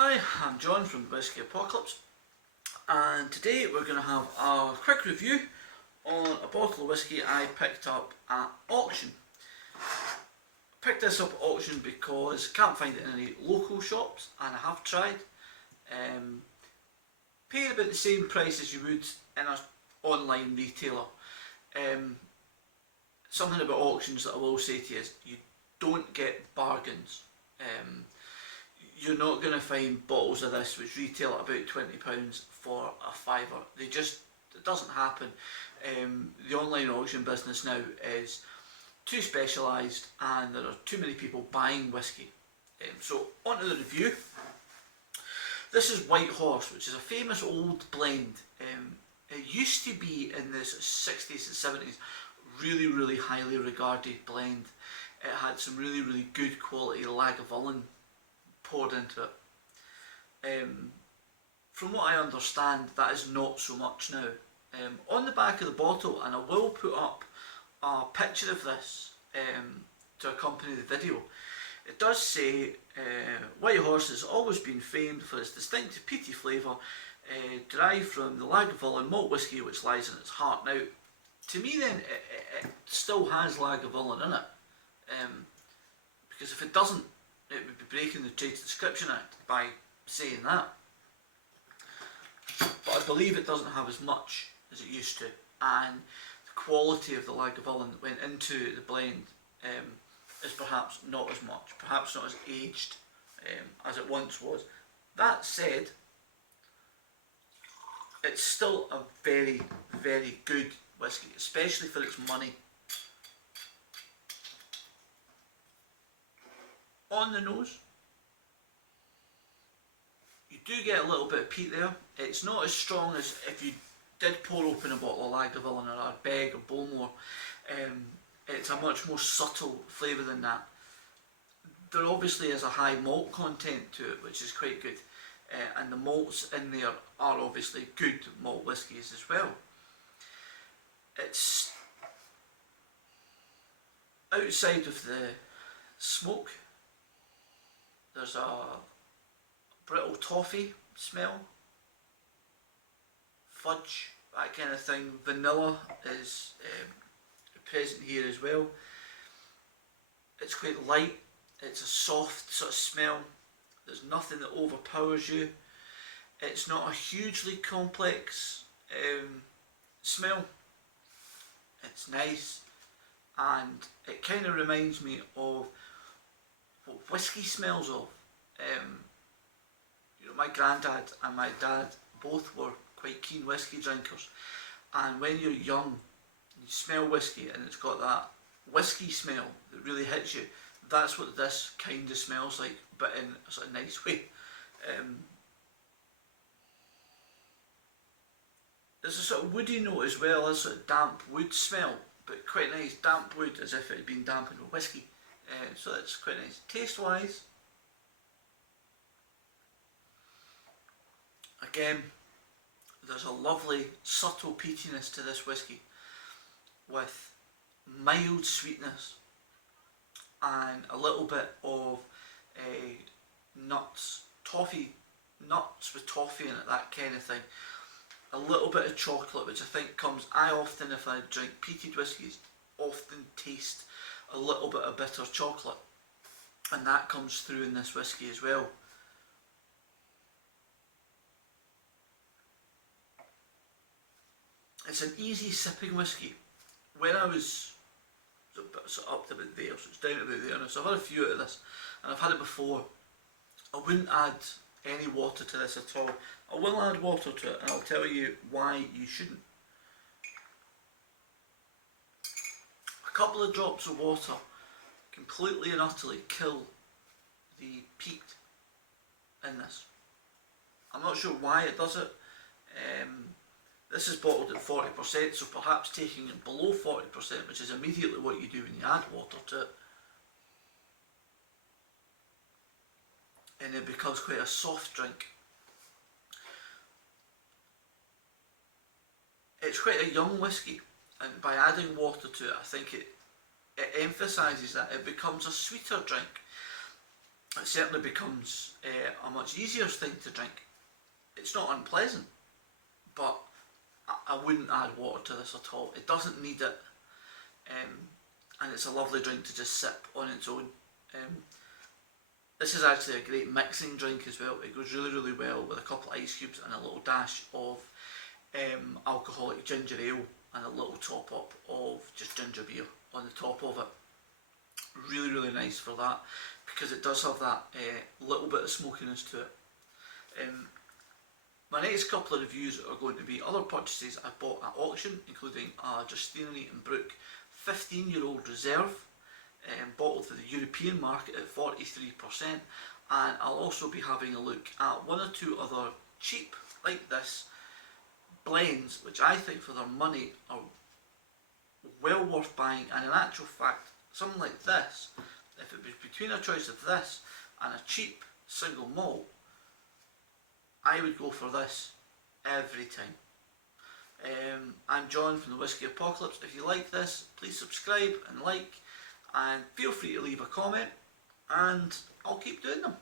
Hi, I'm John from the Whisky Apocalypse, and today we're going to have a quick review on a bottle of whisky I picked up at auction. I picked this up at auction because I can't find it in any local shops, and I have tried. Paid about the same price as you would in an online retailer. Something about auctions that I will say to you is you don't get bargains. You're not going to find bottles of this which retail at about £20 for a fiver. It doesn't happen. The online auction business now is too specialised and there are too many people buying whisky. So on to the review. This is White Horse, which is a famous old blend. It used to be in the 60s and 70s, really highly regarded blend. It had some really good quality Lagavulin poured into it. From what I understand, that is not so much now. On the back of the bottle, and I will put up a picture of this to accompany the video, it does say White Horse has always been famed for its distinctive peaty flavour derived from the Lagavulin malt whisky which lies in its heart. Now, to me then, it still has Lagavulin in it, because if it doesn't, it would be breaking the Trade Description Act by saying that. But I believe it doesn't have as much as it used to, and the quality of the Lagavulin that went into the blend is perhaps not as much, perhaps not as aged as it once was. That said, it's still a very good whisky, especially for its money. On the nose, you do get a little bit of peat there. It's not as strong as if you did pour open a bottle of Lagavulin or Ardbeg or Bowmore. It's a much more subtle flavour than that. There obviously is a high malt content to it, which is quite good, and the malts in there are obviously good malt whiskies as well. It's outside of the smoke. There's a brittle toffee smell, fudge, that kind of thing. Vanilla is present here as well. It's quite light, it's a soft sort of smell, there's nothing that overpowers you. It's not a hugely complex smell. It's nice, and it kind of reminds me of what whisky smells of. My granddad and my dad both were quite keen whisky drinkers, and when you're young, you smell whisky and it's got that whisky smell that really hits you. That's what this kind of smells like, but in a sort of nice way. There's a sort of woody note as well, a sort of damp wood smell, but quite nice. Damp wood, as if it had been dampened with whisky. So that's quite nice. Taste wise, again, there's a lovely subtle peatiness to this whisky with mild sweetness and a little bit of nuts, nuts with toffee in it, that kind of thing. A little bit of chocolate, which I think comes, I often, if I drink peated whiskies, often taste a little bit of bitter chocolate, and that comes through in this whisky as well. It's an easy sipping whisky. When I was sort of up to about there, so it's down to about there now, so I've had a few out of this, and I've had it before. I wouldn't add any water to this at all. I will add water to it, and I'll tell you why you shouldn't. A couple of drops of water completely and utterly kill the peat in this. I'm not sure why it does it. This is bottled at 40%, so perhaps taking it below 40%, which is immediately what you do when you add water to it, and it becomes quite a soft drink. It's quite a young whisky, and by adding water to it, I think it emphasises that. It becomes a sweeter drink. it certainly becomes a much easier thing to drink. It's not unpleasant, but I wouldn't add water to this at all. It doesn't need it, and it's a lovely drink to just sip on its own. This is actually a great mixing drink as well. It goes really, really well with a couple of ice cubes and a little dash of alcoholic ginger ale and a little top up of just ginger beer on the top of it. Really, really nice for that, because it does have that little bit of smokiness to it. My next couple of reviews are going to be other purchases I bought at auction, including a Justiniani and Brook 15-year-old reserve, bottled for the European market at 43%, and I'll also be having a look at one or two other cheap, like this, blends, which I think for their money are well worth buying, and in actual fact, something like this, if it was between a choice of this and a cheap single malt, I would go for this every time. I'm John from the Whisky Apocalypse. If you like this, please subscribe and like, and feel free to leave a comment, and I'll keep doing them.